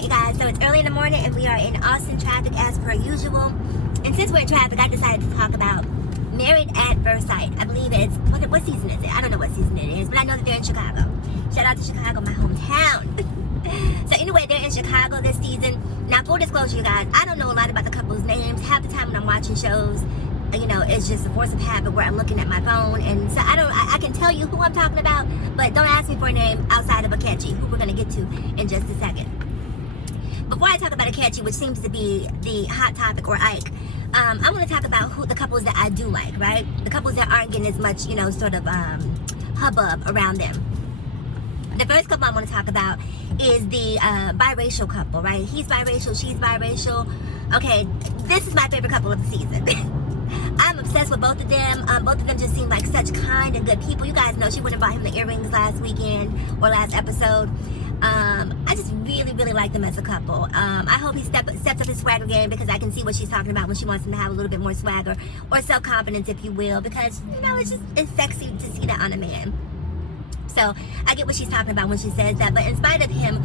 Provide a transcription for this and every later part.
Alright, you guys, so it's early in the morning and we are in Austin traffic as per usual. And since we're in traffic, I decided to talk about Married at First Sight. I believe it's, what season is it? I don't know what season it is, but I know that they're in Chicago. Shout out to Chicago, my hometown. So anyway, they're in Chicago this season. Now, full disclosure, you guys, I don't know a lot about the couple's names. Half the time when I'm watching shows, you know, it's just a force of habit where I'm looking at my phone, and so I can tell you who I'm talking about, but don't ask me for a name outside of Ikechi, who we're going to get to in just a second. Before I talk about Ikechi, which seems to be the hot topic, or Ike, I want to talk about the couples that I do like, right? The couples that aren't getting as much, you know, sort of hubbub around them. The first couple I want to talk about is the biracial couple, right? He's biracial, she's biracial. Okay, this is my favorite couple of the season. I'm obsessed with both of them. Both of them just seem like such kind and good people. You guys know she went and bought him the earrings last weekend or last episode. I just really like them as a couple. I hope he steps up his swagger game, because I can see what she's talking about when she wants him to have a little bit more swagger or self-confidence, if you will, because, you know, it's sexy to see that on a man. So I get what she's talking about when she says that, but in spite of him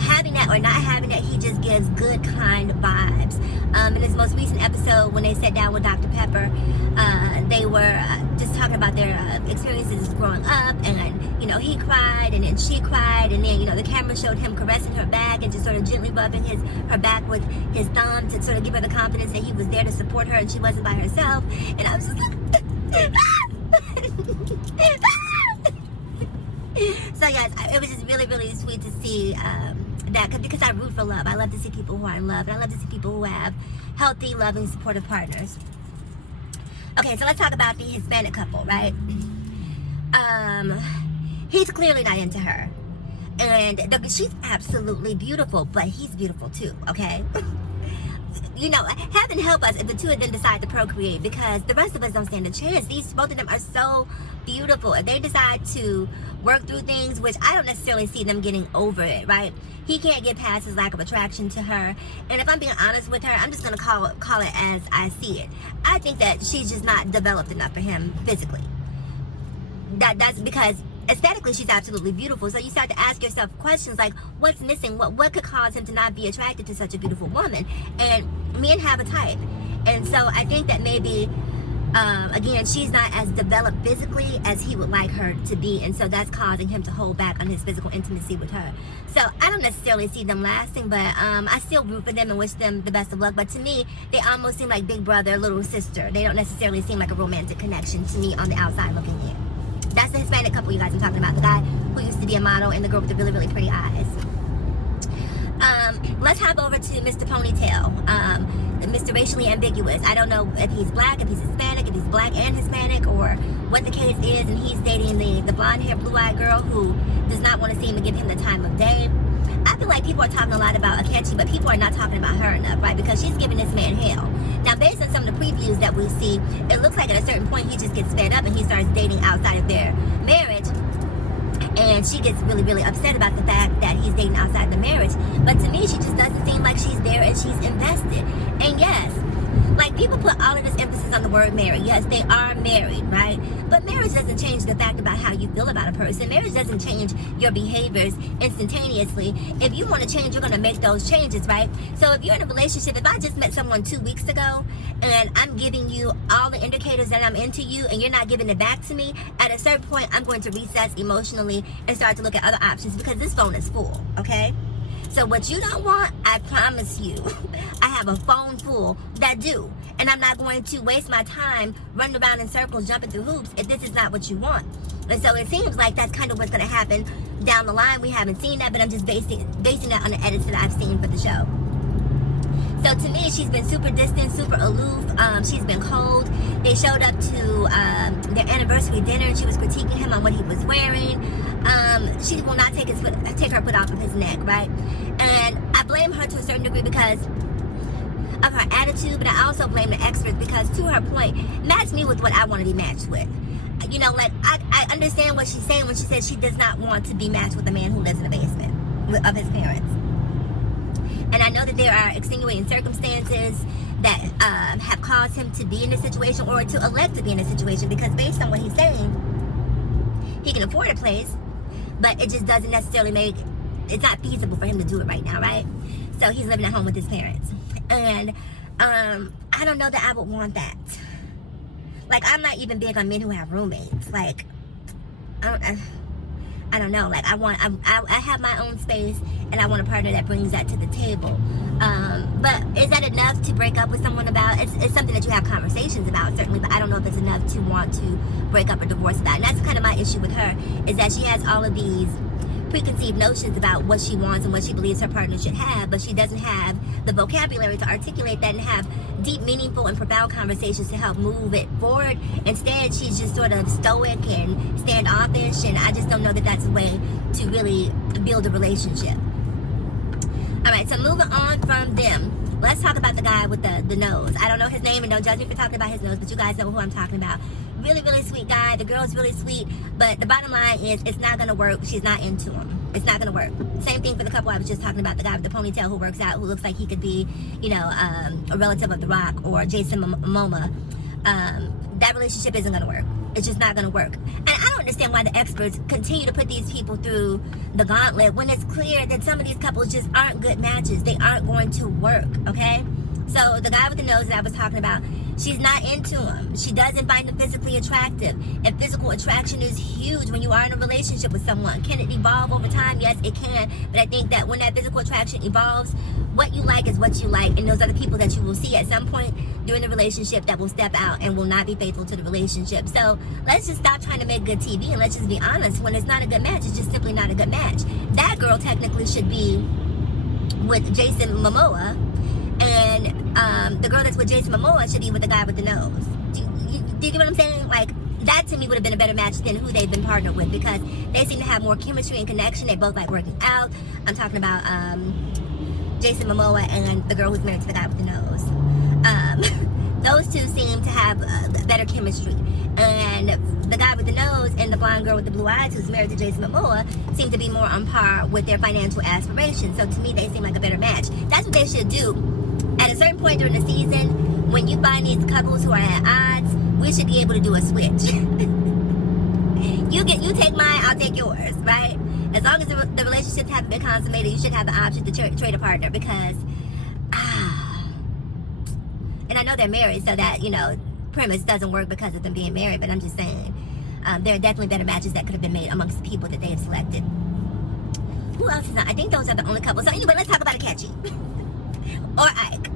having that or not having that, he just gives good, kind vibes. In his most recent episode, when they sat down with Dr. Pepper, they were just talking about their experiences growing up, and, you know, he cried, and then she cried, and then, you know, the camera showed him caressing her back and just sort of gently rubbing her back with his thumb to sort of give her the confidence that he was there to support her and she wasn't by herself. And I was just like, so yes, it was just really sweet to see that, because I root for love. I love to see people who are in love, and I love to see people who have healthy, loving, supportive partners. Okay, so let's talk about the Hispanic couple, right? He's clearly not into her, and she's absolutely beautiful, but he's beautiful too, okay? You know, heaven help us if the two of them decide to procreate, because the rest of us don't stand a chance. Both of them are so beautiful. If they decide to work through things, which I don't necessarily see them getting over it, right? He can't get past his lack of attraction to her. And if I'm being honest with her, I'm just going to call it as I see it. I think that she's just not developed enough for him physically. That's because aesthetically she's absolutely beautiful. So you start to ask yourself questions like, what's missing? What could cause him to not be attracted to such a beautiful woman? And men have a type. And so I think that maybe, again, she's not as developed physically as he would like her to be. And so that's causing him to hold back on his physical intimacy with her. So I don't necessarily see them lasting, but I still root for them and wish them the best of luck. But to me, they almost seem like big brother, little sister. They don't necessarily seem like a romantic connection to me on the outside looking in. That's the Hispanic couple you guys are talking about. The guy who used to be a model and the girl with the really pretty eyes. Let's hop over to Mr. Ponytail. Mr. Racially Ambiguous. I don't know if he's black, if he's Hispanic, if he's black and Hispanic, or what the case is. And he's dating the blonde-haired, blue-eyed girl who does not want to see him and give him the time of day. I feel like people are talking a lot about Ikechi, but people are not talking about her enough, right? Because she's giving this man hell. Now, based on some of the previews that we see, it looks like at a certain point he just gets fed up and he starts dating outside of their marriage. And she gets really upset about the fact that he's dating outside the marriage. But to me, she just doesn't seem like she's there and she's invested. And yes, like, people put all of this emphasis on the word married. Yes, they are married, right? But marriage doesn't change the fact about how you feel about a person. Marriage doesn't change your behaviors instantaneously. If you want to change, you're going to make those changes, right? So if you're in a relationship, if I just met someone 2 weeks ago and I'm giving you all the indicators that I'm into you and you're not giving it back to me, at a certain point, I'm going to recess emotionally and start to look at other options, because this phone is full, okay? So what you don't want, I promise you, I have a phone full that do. And I'm not going to waste my time running around in circles, jumping through hoops, if this is not what you want. And so it seems like that's kind of what's going to happen down the line. We haven't seen that, but I'm just basing that on the edits that I've seen for the show. So to me, she's been super distant, super aloof. She's been cold. They showed up to their anniversary dinner, and she was critiquing him on what he was wearing. She will not take her foot off of his neck, right? And I blame her to a certain degree because of her attitude, but I also blame the experts, because to her point, match me with what I want to be matched with. You know, like, I understand what she's saying when she says she does not want to be matched with a man who lives in the basement of his parents. And I know that there are extenuating circumstances that have caused him to be in this situation, or to elect to be in this situation, because based on what he's saying, he can afford a place, but it just doesn't necessarily make it's not feasible for him to do it right now, right? So he's living at home with his parents. And I don't know that I would want that. Like, I'm not even big on men who have roommates. Like, I don't know. Like, I have my own space, and I want a partner that brings that to the table. But is that enough to break up with someone about? It's something that you have conversations about, certainly, but I don't know if it's enough to want to break up or divorce about. And that's kind of my issue with her, is that she has all of these preconceived notions about what she wants and what she believes her partner should have, but she doesn't have the vocabulary to articulate that and have deep, meaningful, and profound conversations to help move it forward. Instead, she's just sort of stoic and standoffish, and I just don't know that that's a way to really build a relationship. All right, so moving on from them, let's talk about the guy with the nose. I don't know his name, and don't judge me for talking about his nose, but you guys know who I'm talking about. Really, really sweet guy. The girl's really sweet, but the bottom line is it's not going to work. She's not into him. It's not going to work. Same thing for the couple I was just talking about, the guy with the ponytail who works out, who looks like he could be, you know, a relative of The Rock or Jason Momoa. That relationship isn't going to work. It's just not going to work. And I don't understand why the experts continue to put these people through the gauntlet when it's clear that some of these couples just aren't good matches. They aren't going to work, okay? So the guy with the nose that I was talking about, she's not into him. She doesn't find him physically attractive. And physical attraction is huge when you are in a relationship with someone. Can it evolve over time? Yes, it can. But I think that when that physical attraction evolves, what you like is what you like. And those are the people that you will see at some point during the relationship that will step out and will not be faithful to the relationship. So let's just stop trying to make good TV and let's just be honest. When it's not a good match, it's just simply not a good match. That girl technically should be with Jason Momoa. And the girl that's with Jason Momoa should be with the guy with the nose. Do you get what I'm saying? Like, that to me would have been a better match than who they've been partnered with, because they seem to have more chemistry and connection. They both like working out. I'm talking about Jason Momoa and the girl who's married to the guy with the nose. Those two seem to have better chemistry. And the guy with the nose and the blonde girl with the blue eyes who's married to Jason Momoa seem to be more on par with their financial aspirations. So to me, they seem like a better match. That's what they should do. At a certain point during the season, when you find these couples who are at odds, we should be able to do a switch. You take mine, I'll take yours, right? As long as the relationships haven't been consummated, you should have the option to trade a partner, because and I know they're married, so that, you know, premise doesn't work because of them being married, but I'm just saying there are definitely better matches that could have been made amongst the people that they have selected. Who else is not? I think those are the only couples. So anyway, let's talk about Ikechi or Ike.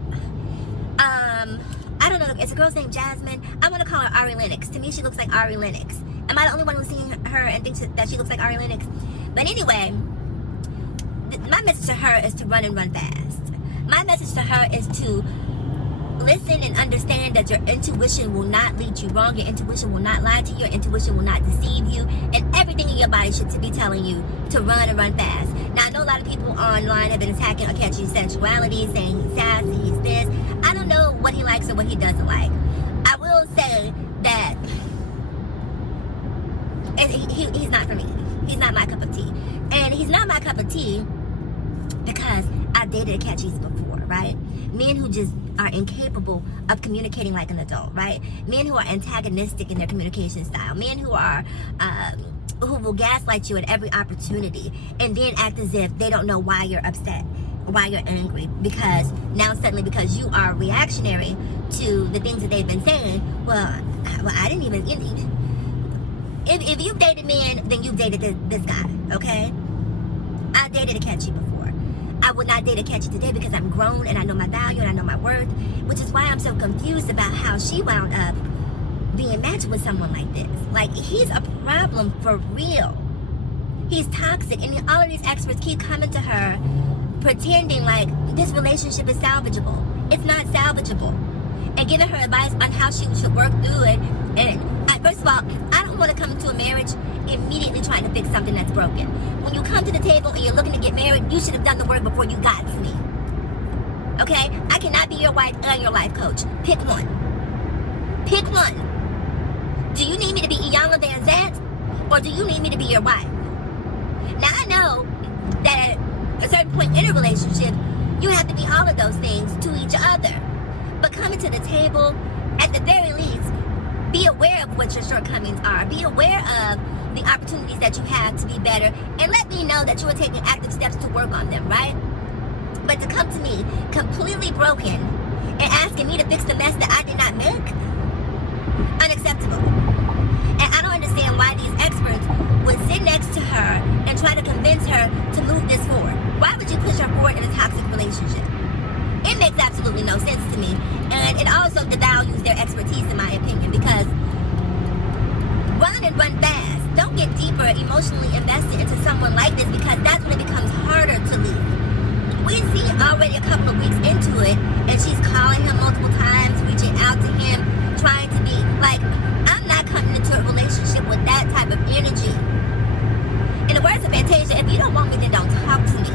I don't know. It's a girl's named Jasmine. I want to call her Ari Lennox. To me, she looks like Ari Lennox. Am I the only one who's seen her and thinks that she looks like Ari Lennox? But anyway, my message to her is to run and run fast. My message to her is to listen and understand that your intuition will not lead you wrong. Your intuition will not lie to you. Your intuition will not deceive you. And everything in your body should be telling you to run and run fast. Now, I know a lot of people online have been attacking Ikechi's sexuality, saying he's sassy, he's this. I don't know what he likes or what he doesn't like. I will say that he's not for me. He's not my cup of tea. And he's not my cup of tea because I've dated Ikechi's before, right? Men who just are incapable of communicating like an adult, right? Men who are antagonistic in their communication style. Men who are who will gaslight you at every opportunity and then act as if they don't know why you're upset, why you're angry, because now suddenly, because you are reactionary to the things that they've been saying, well, I didn't even, if you've dated men, then you've dated this guy, okay? I dated Ikechi before. I would not date Ikechi today because I'm grown and I know my value and I know my worth, which is why I'm so confused about how she wound up being matched with someone like this. Like, he's a problem for real. He's toxic, and all of these experts keep coming to her pretending like this relationship is salvageable. It's not salvageable. And giving her advice on how she should work through it. And first of all, I don't want to come into a marriage immediately trying to fix something that's broken. When you come to the table and you're looking to get married, you should have done the work before you got to me. Okay? I cannot be your wife and your life coach. Pick one. Pick one. Do you need me to be Iyanla Vanzant, or do you need me to be your wife? Now, I know that at a certain point in a relationship, you have to be all of those things to each other. But coming to the table, at the very least, Be aware of what your shortcomings are. Be aware of the opportunities that you have to be better. And let me know that you are taking active steps to work on them, right? But to come to me completely broken and asking me to fix the mess that I did not make, unacceptable. And I don't understand why these experts would sit next to her and try to convince her to move this forward. Why would you push her forward in a toxic relationship? It makes absolutely no sense to me. And it also devalues their expertise, in my opinion, because run and run fast. Don't get deeper emotionally invested into someone like this, because that's when it becomes harder to leave. We see already a couple of weeks into it, and she's calling him multiple times, reaching out to him, trying to be like, I'm not coming into a relationship with that type of energy. In the words of Fantasia, if you don't want me, then don't talk to me.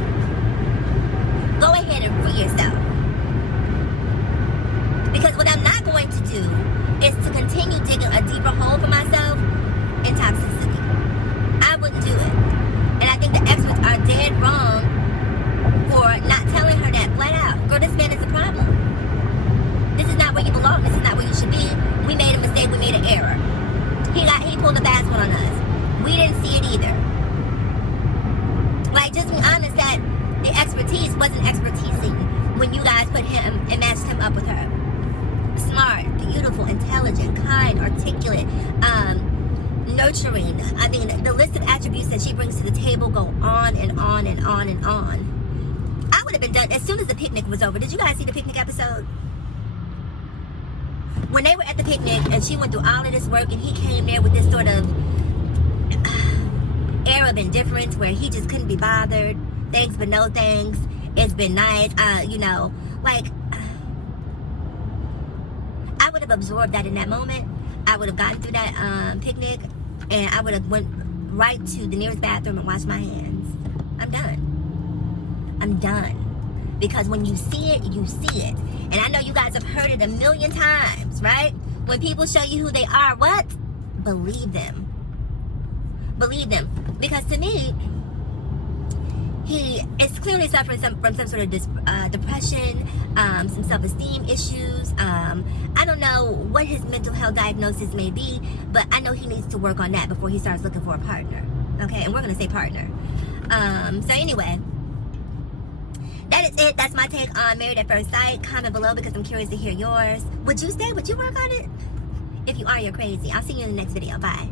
Go ahead and free yourself. Because what I'm not going to do is to continue digging a deeper hole for myself in toxicity. I wouldn't do it. And I think the experts are dead wrong for not telling her that flat out. Girl, this man is a problem. This is not where you belong. This is not where you should be. We made a mistake. We made an error. He pulled a fast one on us. We didn't see it either. Like, just be honest that the expertise wasn't expertising when you guys put him and matched him up with her. Smart, beautiful, intelligent, kind, articulate, nurturing. I mean, the list of attributes that she brings to the table go on and on and on and on. I would have been done as soon as the picnic was over. Did you guys see the picnic episode? When they were at the picnic and she went through all of this work and he came there with this sort of air of indifference where he just couldn't be bothered. Thanks but no thanks. It's been nice. Like, I would have absorbed that in that moment. I would have gotten through that picnic, and I would have went right to the nearest bathroom and washed my hands. I'm done. I'm done. Because when you see it, you see it. And I know you guys have heard it a million times, right? When people show you who they are, what? Believe them. Believe them. Because to me, he is clearly suffering from some sort of depression, some self-esteem issues. I don't know what his mental health diagnosis may be, but I know he needs to work on that before he starts looking for a partner. Okay, and we're going to say partner. So anyway, that is it. That's my take on Married at First Sight. Comment below because I'm curious to hear yours. Would you stay? Would you work on it? If you are, you're crazy. I'll see you in the next video. Bye.